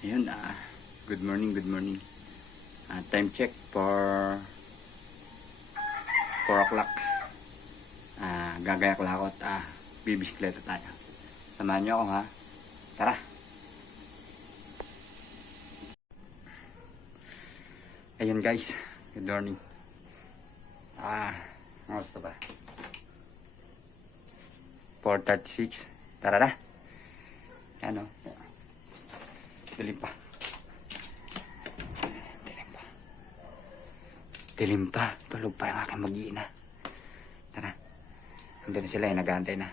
Ayun, ah, good morning, good morning. Ah, time check for 4 o'clock. Ah, gagayak lakot, ah, bibisikleta tayo. Samahan niyo ako ha. Tara. Ayun guys, good morning. Ah, kamusta ba? 4.36. Tara na. Ano? Dilim pa. Dilim pa. Dilim pa. Tulog pa yung aking mag-iina. Tara. Andun na sila eh. Nag-aantay na.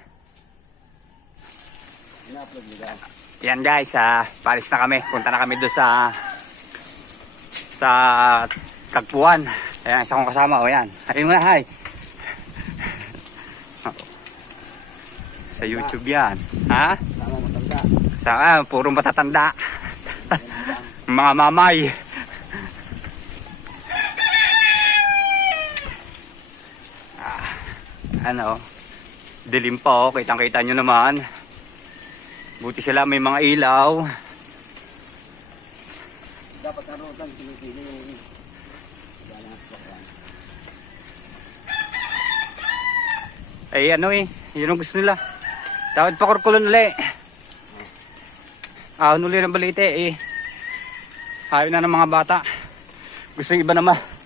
Yan guys. Ah, palis na kami. Punta na kami doon sa sa Tagpuan. Ayan, isa kong kasama. O yan. Ayun na, hi. Sa YouTube yan. Ha? Tama matanda. Sa ah, puro matatanda. Mga mamay. Ah, ano? Dilim pa oh, kitang-kita nyo naman. Buti sila may mga ilaw. Dapat lang pinipili yung. Ay ano eh, yun ang gusto nila. Dapat pa kurkulon uli. Ah, ano uli ng balite eh. Ayaw na ng mga bata. Gusto yung iba naman.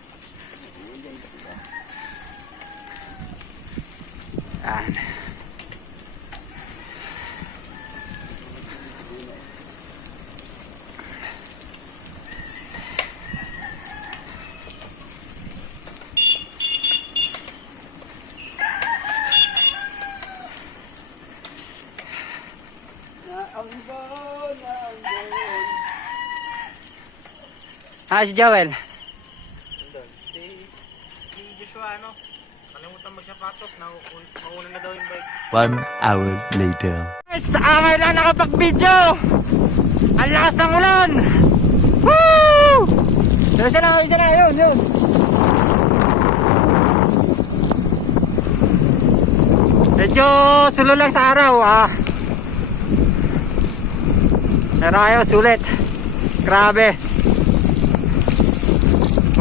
Ah, si Joel. Si, si Joshua, ano, kalimutan magsapatos, na, mauna na daw yung bike. One hour later. Guys, angay lang nakapag-video! Ang lakas ng ulan! Woo! So, isa na, isa na, yun, yun. Medyo sulo lang sa araw, ah. Pero ayaw, sulit. Grabe.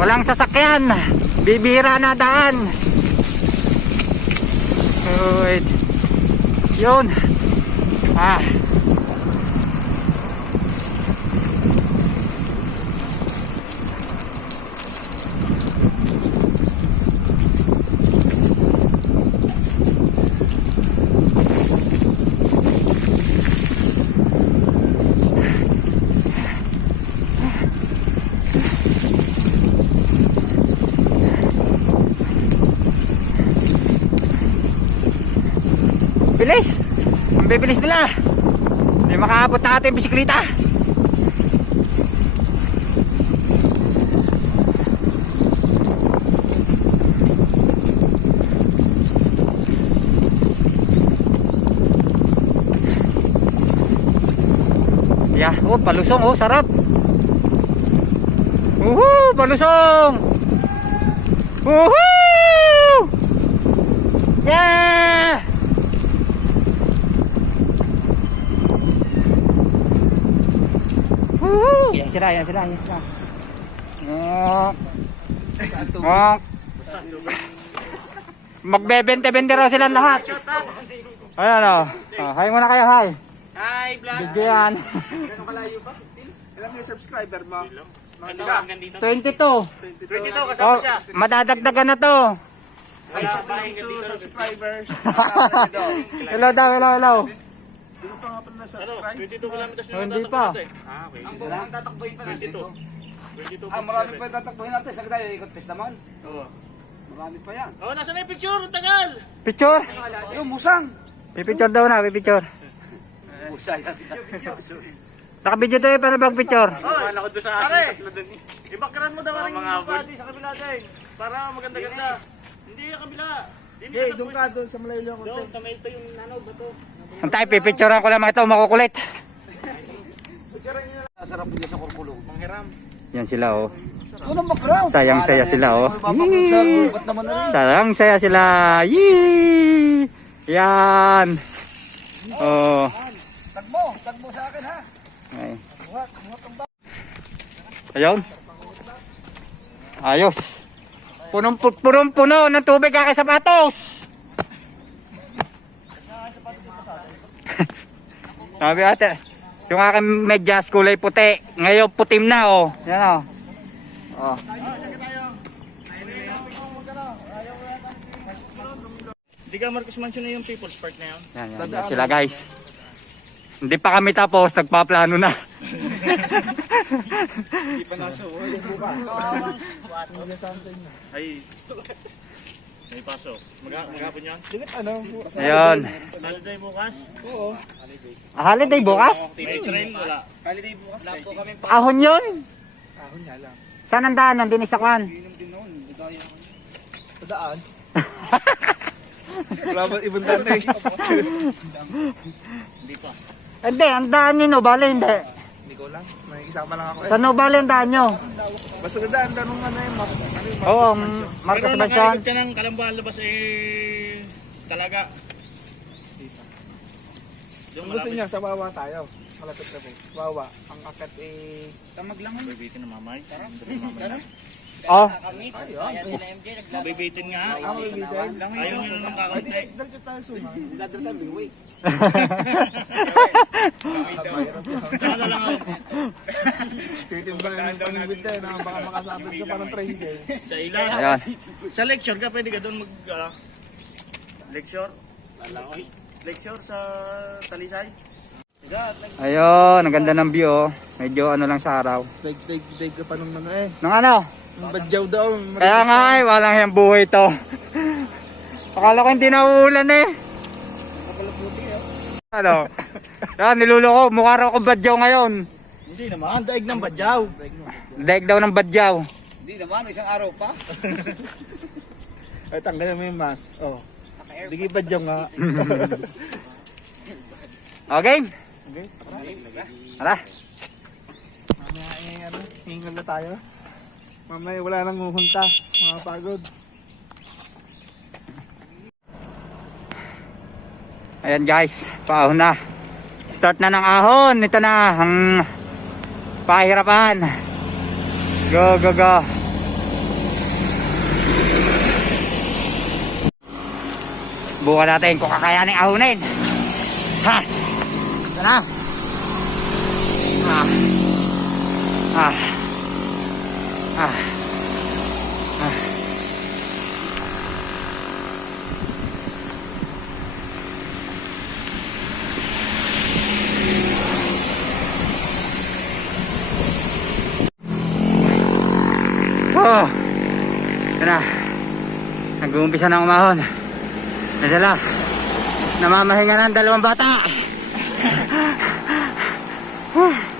Walang sasakyan. Bibira na daan. Wait. Yun. Ah. Bilis! Ang bibilis nila! Hindi makaabot na ating bisikleta! Yeah, oh, palusong, oh, sarap! Woohoo! Palusong! Woohoo! Yeah! Woo! Yan sila, yan sila, yan sila. Ngok. Ngok. Magbebente-bente raw silang lahat. Ayan o. Oh, hi muna kayo, hi. Hi, vlog! Video yan. Gano'ng kalayo ba? Ilan yung subscriber mo? Ano hanggang dito? 22. 22, kasama Oh, siya. madadagdagan na to. Dito. subscribers. Hello daw, hello, hello. Dito pa nga pala na Ano, subscribe. 22 kilometers Oh, hindi pa. Ah, okay. Ang buong ang tatakboyin pa natin. 22. 22. Ah, marami pa yung tatakboyin natin. Sa tayo ikot pes naman. Oo. Marami pa yan. Oh, nasa na yung picture? Ang tagal! Picture? Yung musang. Pipicture daw na, pipicture. Musa yan. Nakabidyo tayo para bang picture. Paano ko doon sa asin? Tatlo doon eh. Ibakaran mo daw ang mga body sa kabila din. Para maganda-ganda. Hindi yung kabila. Hindi Hey, doon ka doon sa malayo ko. Doon, sa may ito yung ano, bato. Ang tayo, pipicturean ko lang mga ito, makukulit. Sarap din sa kurkulong. Manghiram. Yan sila oh. Sayang saya sila oh. Yee! Sayang saya sila. Yee! Yan. Oh. Tagmo, tagmo sa akin ha. Okay. Ayun. Ayos. Punong punong puno ng tubig kaka Sabi ate, yung aking medyas kulay puti. Ngayon putim na oh. Yan oh. Oh. Hindi ka Marcos Mansion na yung People's Park na yun. Yan, yan, yan sila guys. Hindi pa kami tapos, nagpaplano na. Ay. May paso. Mag maghapon yan? Ayun. Holiday bukas? Ah, holiday bukas? May trail? Wala. Ahon yun. Saan ang daan? Nandun sa kwan. Daan. Wala ba ibang daan na eh. Hindi, ang daan nyo, Nobale, hindi. Hindi ko lang. May isama lang ako eh. Sa Nobale ang daan nyo. Basta daan, tanong ano yung map. Ano yung map? Oo, Marcos Pero Sebastian. nakaikot ka ng kalambahan labas eh... Talaga. Yung gusto malapit. niya, sa Wawa tayo. Malapit na po. Wawa. Ang akat eh... Tamag lang. Mabibitin na mamay. Mamay na. Oh, Mabibitin nga. Ang mabibitin. Ayaw nyo na ng kakunti. Dito tayo suma. Saan na lang ako? Titimbang yung panibid tayo na baka makasabit ka parang tricycle. Sa ilan. Sa lecture ka, pwede ka doon mag... ah, lecture? Lecture sa Talisay? Ayun, ang ganda ng view. oh. Medyo ano lang sa araw. Daig, daig, daig ka pa nung ano eh. Nung ano? Yung badyaw daw. Kaya nga eh, walang yung buhay to. Akala ko hindi na uulan eh. Ano? Yan, niluloko. Mukha raw akong badyaw ngayon. Hindi naman, daig ng badyaw. Daig daw ng badyaw. Hindi naman, isang araw pa. Ay, tanggalin mo yung mask. Oh. Digi badyaw nga. Okay? Okay, Tara. Mamaya eh, ano, hingal na tayo. Mamaya wala nang muhunta. Mga pagod. Ayan guys, paahon na. Start na ng ahon. Ito na ang pahirapan. Go, go, go. Buka natin kung kakayanin ahonin. Ha! Ito na. Ah. Ah. Ah. Ah. Oh. Ito na. Nag-uumpisa na umahon. Nadala. Namamahinga na ang dalawang bata.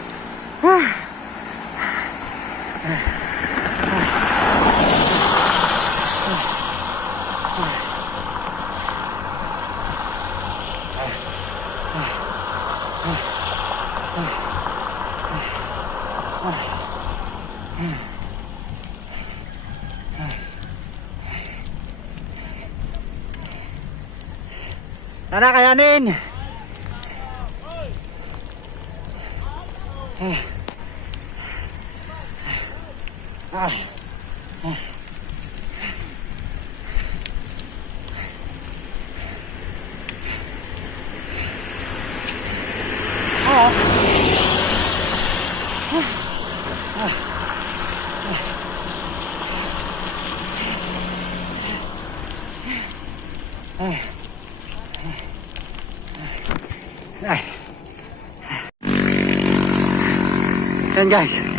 Yan guys.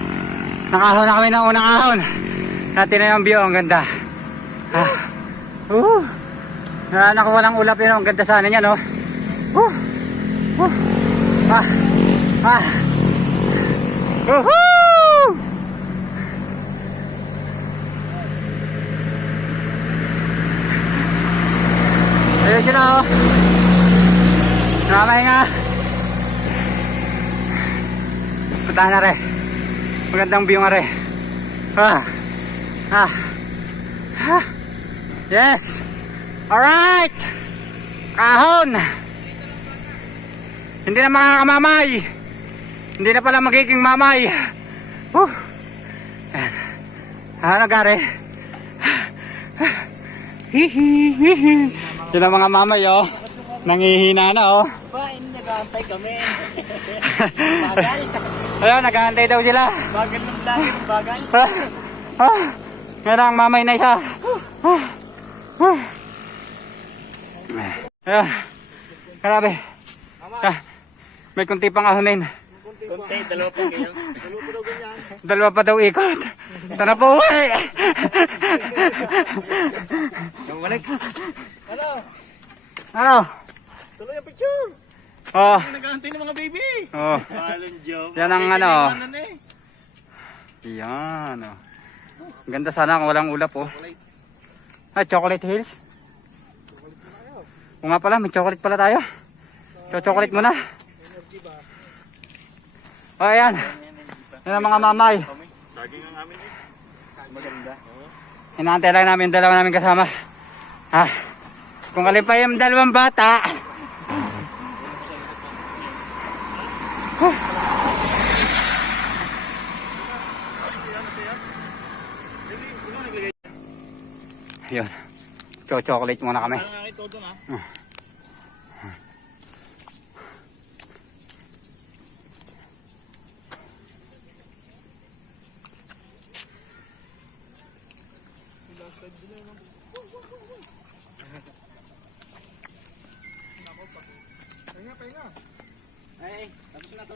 Nakahon na kami ng unang ahon. Natin na yung view. Ang ganda. Ah. Uh. Na, nakuha ng ulap yun. Ang ganda sana niya no. Uh. Uh. Ah. Ah. Woohoo! Ayun sila oh. Nakamahinga. Puntahan na rin. Magandang view nga rin. Ah. Ah. Ah. Yes. Alright. Kahon. Hindi na makakamamay. Hindi na pala magiging mamay. Whew. Ayan. Ah, nagare. Hihi, hihi. Yun ang mga mamay, oh. Nangihina na, oh. Ba, hindi nag-aantay kami. Ayun, naghahantay daw sila. Bagal ng vlogger, bagal. Ah, ah, Meron ang mamay na isa. Ah, ah. Ayun. Grabe. Ah, may kunti pang ahunin. Kunti, dalawa pa kayo. Dalawa pa daw ikot. Sana po uwi. Balik. Ano? Ano? Tuloy ang picture. Oh, Nag-aantay ng mga baby. oh. Joke. Yan ang ano. Ano eh. Yan, oh. Ganda sana kung walang ulap, oh. Ah, chocolate hills. O nga pala, may chocolate pala tayo. Cho-chocolate muna. O, ayan. Yan ang mga mamay. Saging ang amin eh. Maganda. Inaantay lang namin yung dalawa namin kasama. Ha? Kung alin pa yung dalawang bata. Huh. Yun. Cho-chocolate muna kami. Parang aking todo na. Ay,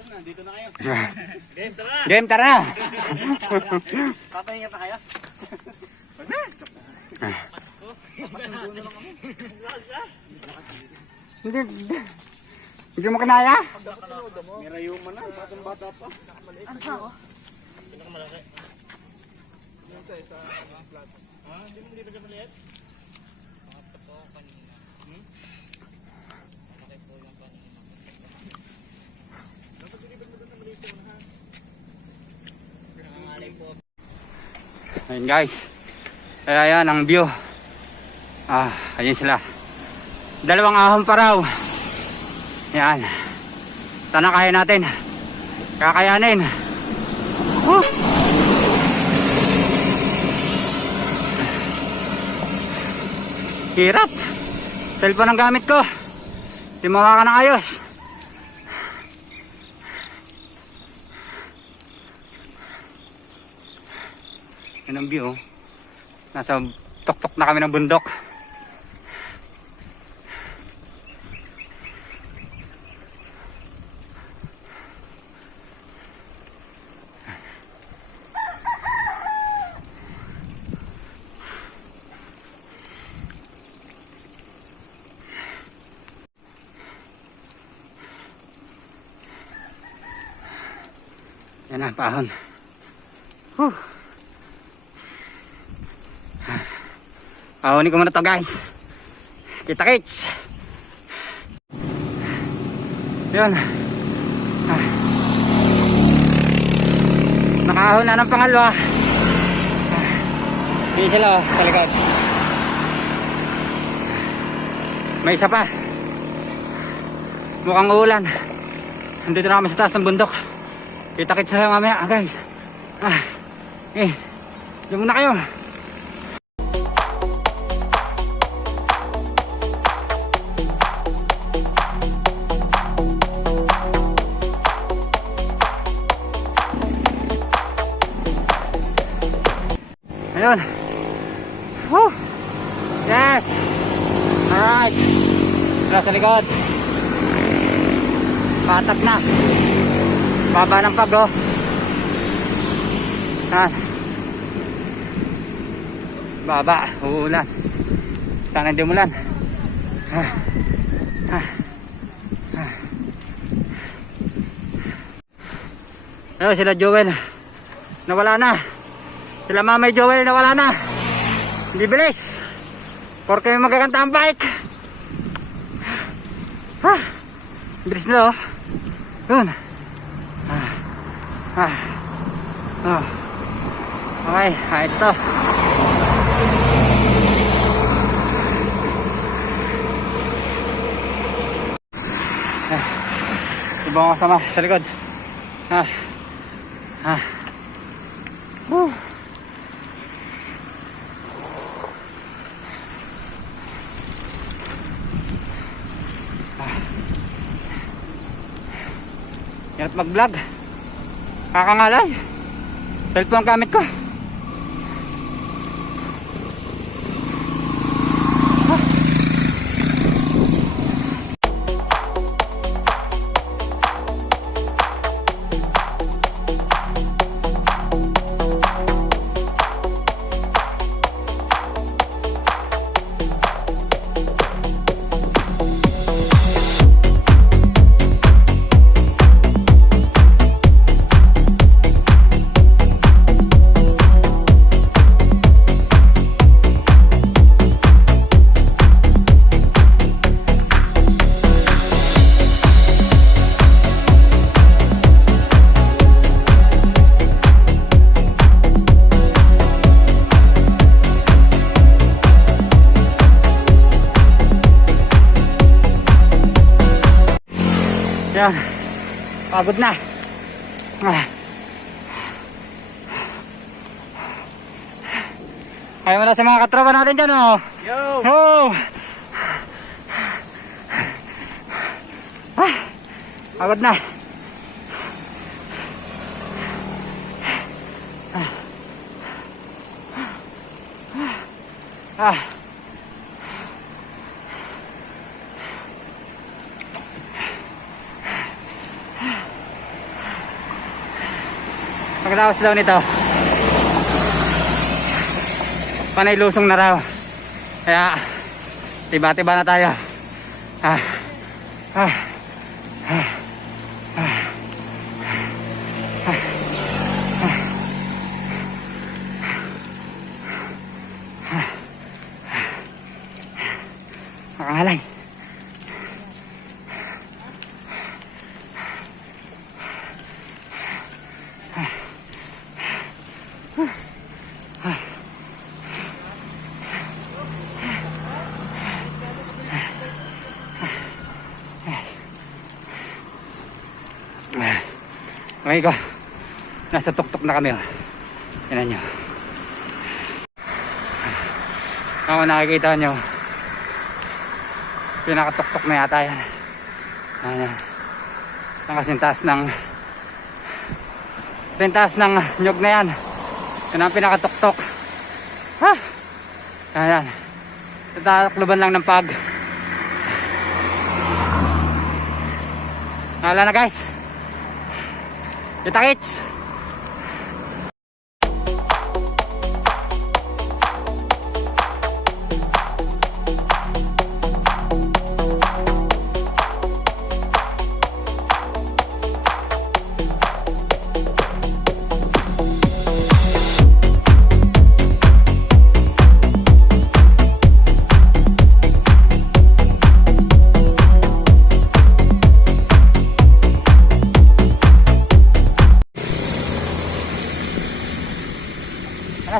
tapos na kayo. Game, tara! Game, tara! Papahinga pa kayo? Hindi, hindi. Hindi mo kinaya? May rayuma na. Batang bata pa. Ano pa ako? Pinakamalaki. Ha? Hindi mo dito ka maliit? Ayun guys. Kaya yan ang view. Ah, ayun sila. Dalawang ahon pa raw. Yan. Sana kaya natin. Kakayanin. Woo! Hirap. Cellphone ang gamit ko. Di mawa ka ng ayos. Yan ang view. Nasa tuktok na kami ng bundok. Yan ang pahon. Whew. Ahonin ko muna to guys. Kita kits. Yun. Ah. Nakahon na ng pangalawa. Ah. Yun sila oh, sa likod. May isa pa. Mukhang ulan. Nandito na kami sa taas ng bundok. Kita kits sa mamaya guys. Ah. Eh. Diyan muna kayo. Ayun. Woo! Yes! Alright. Tara sa likod. Patak na. Baba ng pag, oh. Yan. Baba. Uulan. Sana hindi umulan. Ah. Ah. Ah. Ayun, sila Joel. Nawala na. Sila Mamay Joel nawala na. Hindi bilis. Porque may magaganda ang bike. Ha? Bilis na oh. Yun. Ah. Ah. Oh. Okay, ayos to. Ah. Ibang kasama sa likod. Ah. Ah. Hirap mag-vlog. Kakangalay. Cellphone gamit ko. Yan. Pagod na. Ah. Kaya mo na sa mga katropa natin dyan, oh. Yo! Oh! Ah, pagod na. Ah. Pagkatapos daw nito, panay lusong na raw. Kaya, tiba-tiba na tayo. Ah. Ah. Ah. Makangalay. Okay ko. Nasa tuktok na kami. Oh. Yan nyo. Ako nakikita nyo. Pinakatuktok na yata yan. Ayan. Ang kasintas ng sintas ng nyog na yan. Yan ang pinakatuktok. Ha! Ayan. Tatakluban lang ng pag. Nala na guys. Kita kits!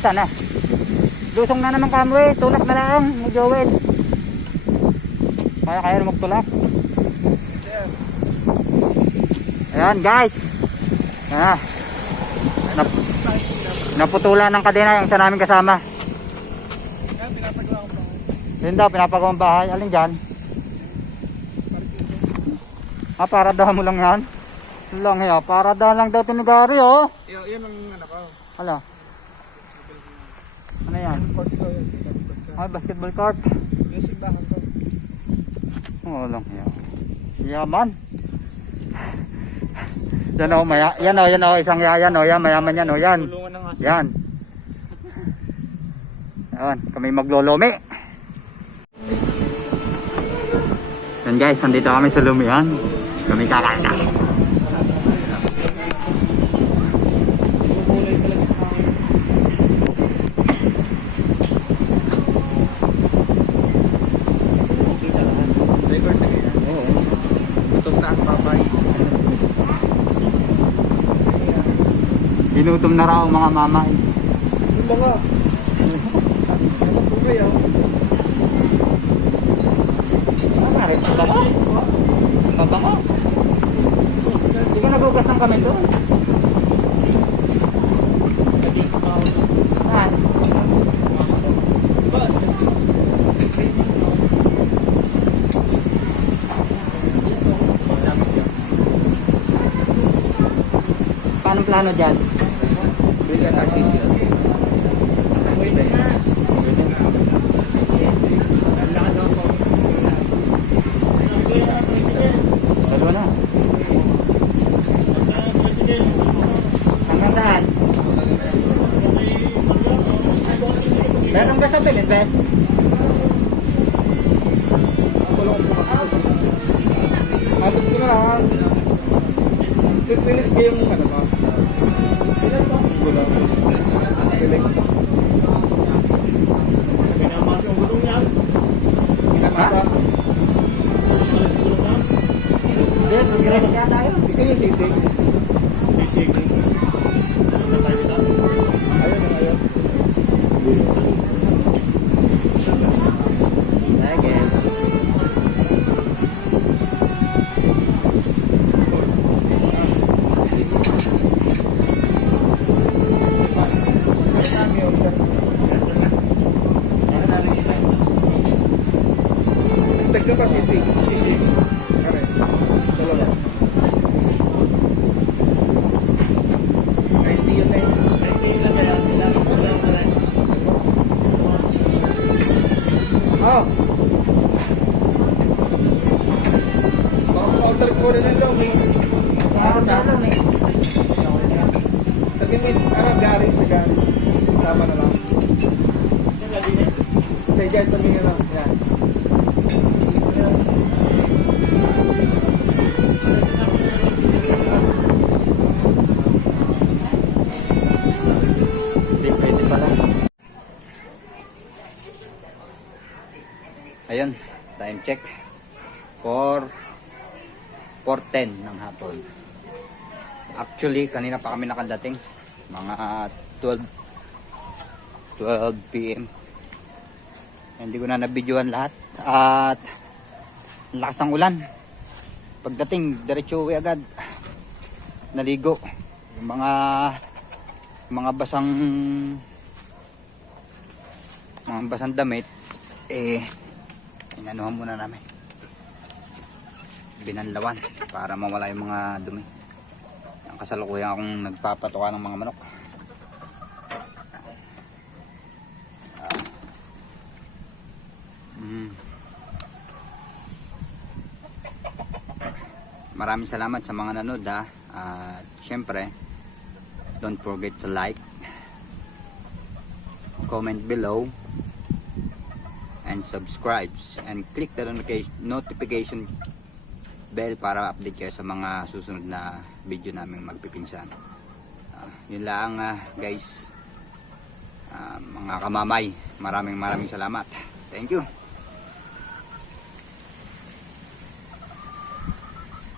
Nasaan na? Lusong na naman kamo eh. Tulak na lang ni Joel. Kaya kaya magtulak. Ayan guys. Ayan na. Nap naputulan ng kadena yung isa namin kasama. Yun daw, pinapagawang bahay. Alin dyan? Ah, para daw mo lang yan? Lang ya, para daw lang daw tinigari oh. Yun ang anak ko. Ano? Ano yan? Ah, basketball court. Yung simbahan ko. Oo lang yan. Yaman. Yan o, maya, yan o, yan o, isang yayan o, yan, mayaman yan o, yan. Yan. Yan, kami maglolomi. Yan guys, nandito kami sa lumihan. Kami kakain na. Record na ganyan. Oo. Gutom na ang papay. Ginutom na raw mga mama. eh. Yung mga. Dapat po kayo. Mabango. Mabango. Hindi ka nagugas ng kami doon. Bus. Paano plano dyan? Bigyan na sisi. Dalawa na. Hanggang saan? Meron ka sa Pilipinas? Matod ko na lang. Finish game mo ano ba? Gulang. Piling. Pinamas 4.10 ng hapon. Actually, kanina pa kami nakadating. Mga 12 12 p.m. Hindi ko na nabidyohan lahat. At lakas ng ulan. Pagdating, diretso uwi agad. Naligo. Yung mga mga basang mga basang damit eh inanuhan muna namin binanlawan para mawala yung mga dumi ang kasalukuyan akong nagpapatuka ng mga manok. Mm. maraming salamat sa mga nanood ha at syempre don't forget to like comment below and subscribe and click the notification notification bell para update kayo sa mga susunod na video namin magpipinsan. Ah, yun lang ah, guys. Ah, mga kamamay maraming maraming salamat. Thank you